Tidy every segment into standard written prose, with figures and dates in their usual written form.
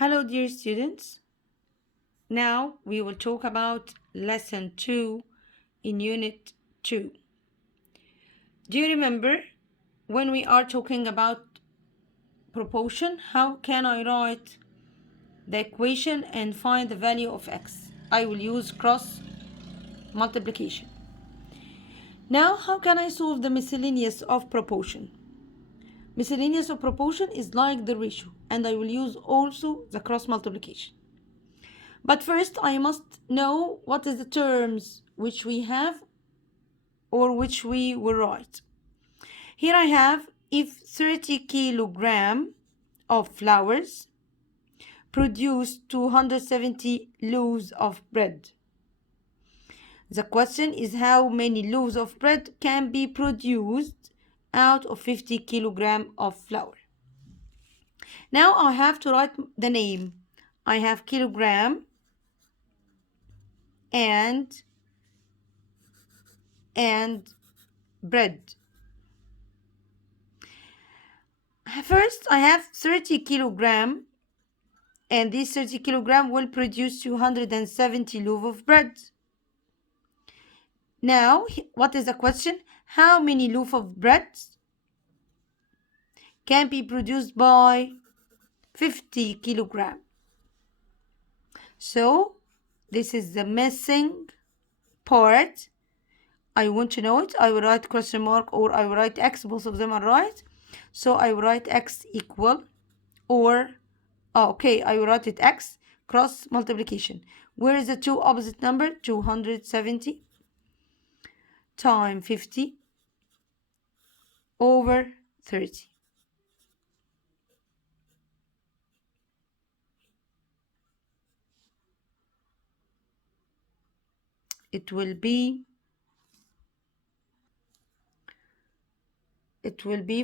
Hello, dear students. Now we will talk about lesson 2 in unit 2. Do you remember when we are talking about proportion? How can I write the equation and find the value of x? I will use cross multiplication. Now, how can I solve the miscellaneous of proportion? Miscellaneous of proportion is like the ratio, and I will use also the cross multiplication. But first, I must know what is the terms which we have or which we will write. Here I have if 30 kilogram of flours produce 270 loaves of bread. The question is how many loaves of bread can be produced out of 50 kilogram of flour. Now I have to write the name. I have kilogram and bread. First, I have 30 kilogram, and this 30 kilogram will produce 270 loaf of bread. Now, what is the question? How many loaf of bread can be produced by 50 kilogram? So, this is the missing part. I want to know it. I will write question mark or I will write x. Both of them are right. So, I will write x equal or I will write it x cross multiplication. Where is the two opposite number? 270 times 50 over 30. It will be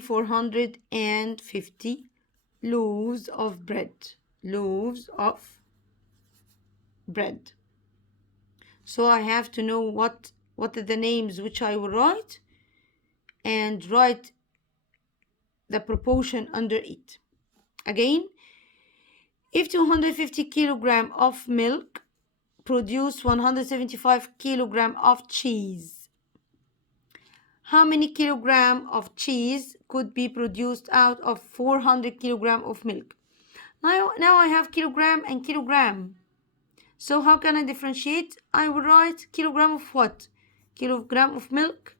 450 loaves of bread. Loaves of bread. So I have to know what are the names which I will write and write the proportion under it. Again, if 250 kilogram of milk produce 175 kilogram of cheese, how many kilogram of cheese could be produced out of 400 kilogram of milk? Now I have kilogram and kilogram. So how can I differentiate? I will write kilogram of what? Kilogram of milk,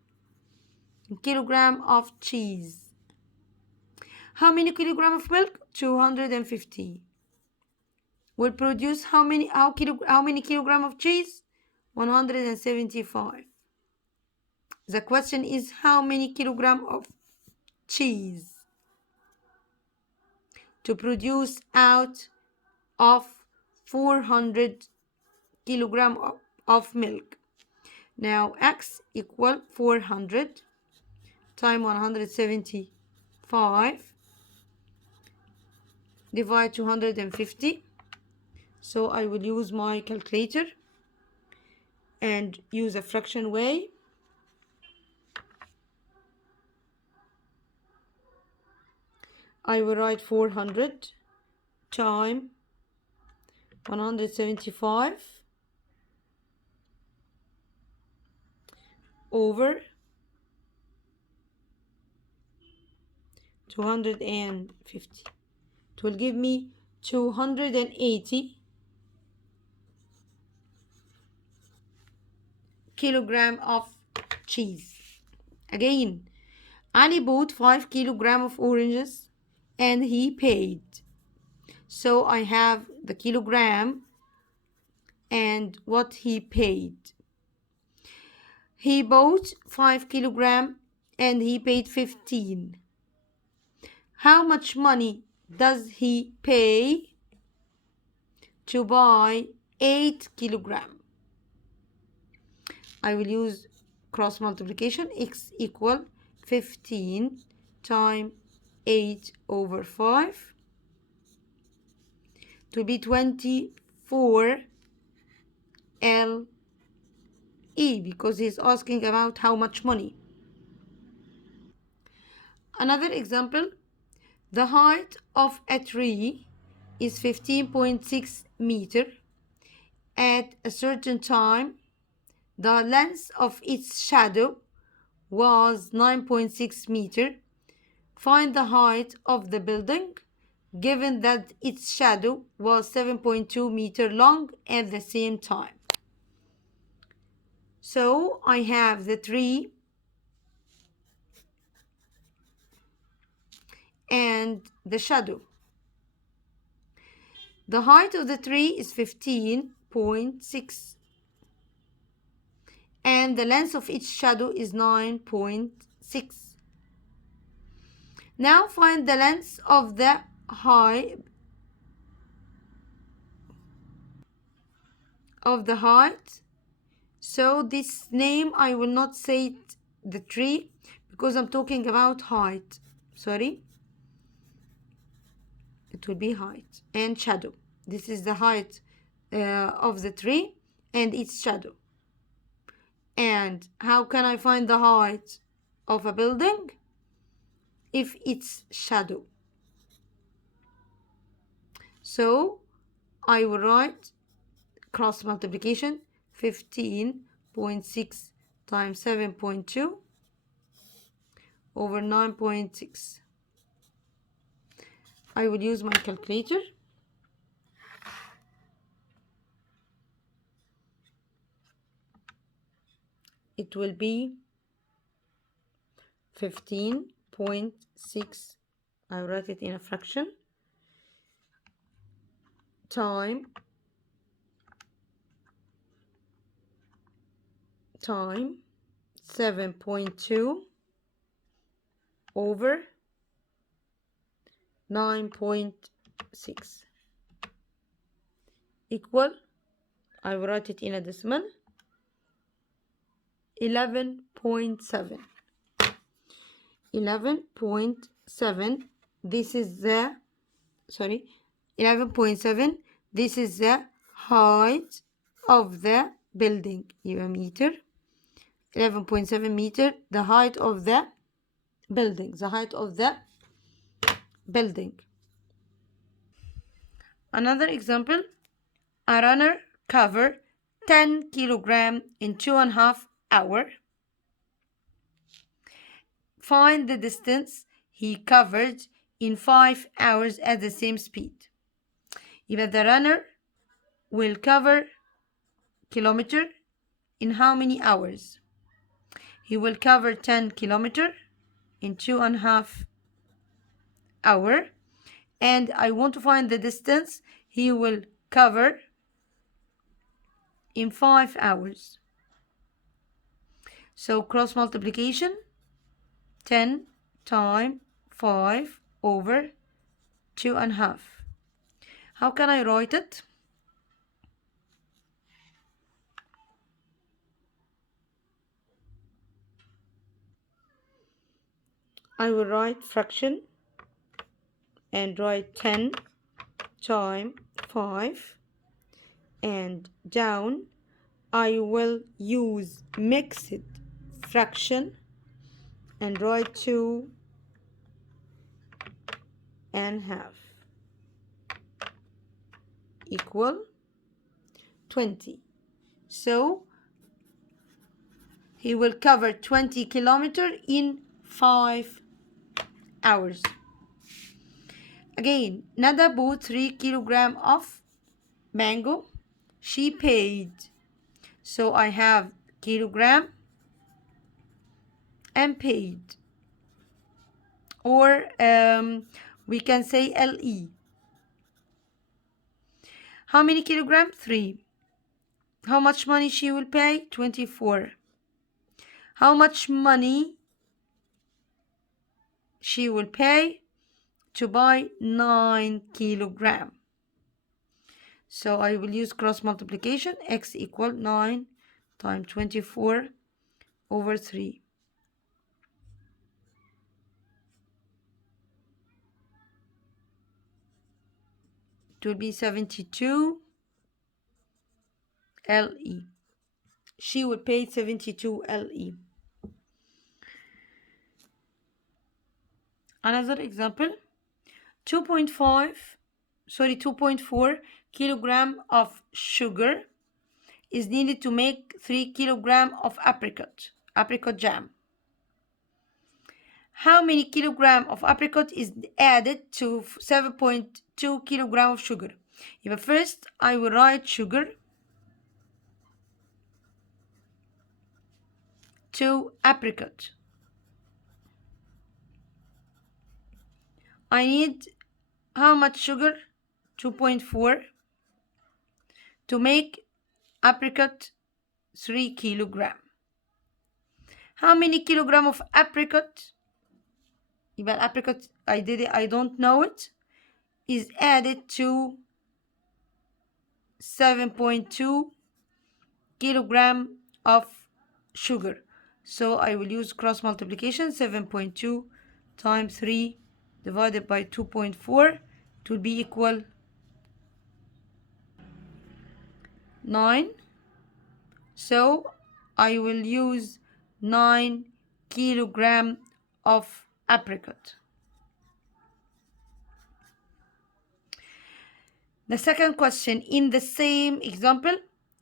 kilogram of cheese. How many kilogram of milk? 250. Will produce how many kilogram of cheese? 175. The question is how many kilogram of cheese to produce out of 400 kilogram of milk. Now x equal 400 times 175 divide 250. So I will use my calculator and use a fraction way. I will write 400 times 175 over 250. It will give me 280 kilogram of cheese. Again, Ali bought 5 kilogram of oranges and he paid. So I have the kilogram and what he paid. He bought 5 kilogram and he paid 15. How much money does he pay to buy 8 kilogram? I will use cross multiplication. X equal 15 times 8 over 5 to be 24 LE because he's asking about how much money. Another example, the height of a tree is 15.6 meter. At a certain time, the length of its shadow was 9.6 meter. Find the height of the building given that its shadow was 7.2 meter long at the same time. So I have the tree and the shadow. The height of the tree is 15.6 and the length of each shadow is 9.6. Now find the length of the height So this name I will not say the tree because I'm talking about height. Sorry. It will be height and shadow. This is the height of the tree and its shadow. And how can I find the height of a building? If it's shadow. So I will write cross multiplication 15.6 times 7.2 over 9.6. I will use my calculator. It will be 15.6. I write it in a fraction time 7.2 over 9.6 equal, I will write it in a decimal, 11.7. 11.7. This is the 11.7. This is the height of the building. Meter. 11.7 meter. The height of the building. Another example. A runner covered 10 kilograms in 2.5 hours. Find the distance he covered in 5 hours at the same speed. If the runner will cover kilometer in how many hours? He will cover 10 kilometer in 2.5 hours. And I want to find the distance he will cover in 5 hours. So cross multiplication, 10 times 5 over 2.5. How can I write it? I will write fraction and write 10 times 5, and down I will use mixed fraction and write 2.5 equal 20. So he will cover 20 kilometers in 5 hours. Again, Nada bought 3 kilograms of mango. She paid. So I have kilogram and paid. Or we can say LE. How many kilograms? 3. How much money she will pay? 24. How much money she will pay to buy 9 kilograms? So I will use cross multiplication. X equal 9 times 24 over 3. It will be 72 LE. She will pay 72 LE. Another example, 2.5 2.4 kilogram of sugar is needed to make 3 kilogram of apricot jam. How many kilogram of apricot is added to 7.2 kilogram of sugar? يبقى first I will write sugar to apricot. I need how much sugar? 2.4 to make apricot 3 kilogram. How many kilogram of apricot? يبقى apricot I don't know it, is added to 7.2 kilogram of sugar. So I will use cross multiplication. 7.2 times 3 divided by 2.4, it will be equal 9. So I will use 9 kilogram of apricot. The second question, in the same example,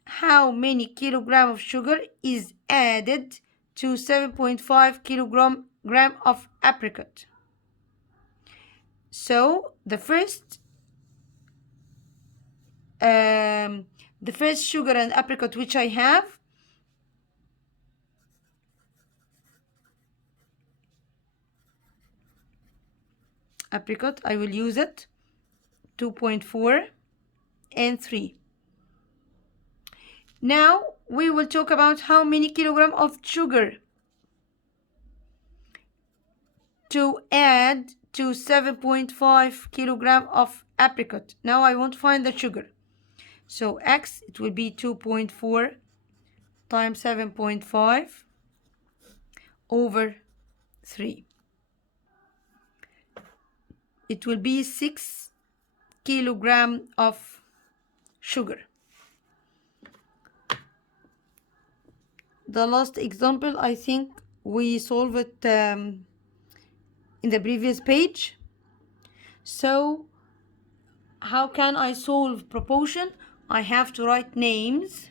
how many kilogram of sugar is added to 7.5 kilogram of apricot? So the first sugar and apricot which I have, apricot, I will use it 2.4 and 3. Now we will talk about how many kilogram of sugar to add to 7.5 kilogram of apricot. Now I want to find the sugar. So x, it will be 2.4 times 7.5 over 3. It will be 6 kilogram of sugar. The last example, I think we solved it in the previous page. So how can I solve proportion? I have to write names,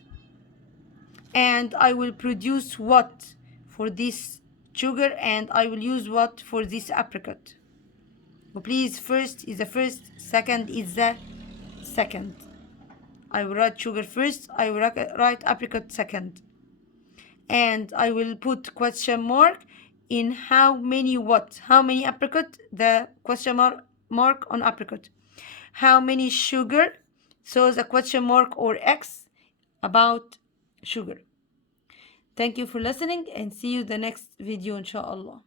and I will produce what for this sugar, and I will use what for this apricot. So please, first is the first, second is the second. I will write sugar first, I will write apricot second. And I will put question mark in how many what? How many apricot? The question mark on apricot. How many sugar? So the question mark or X about sugar. Thank you for listening, and see you the next video inshallah.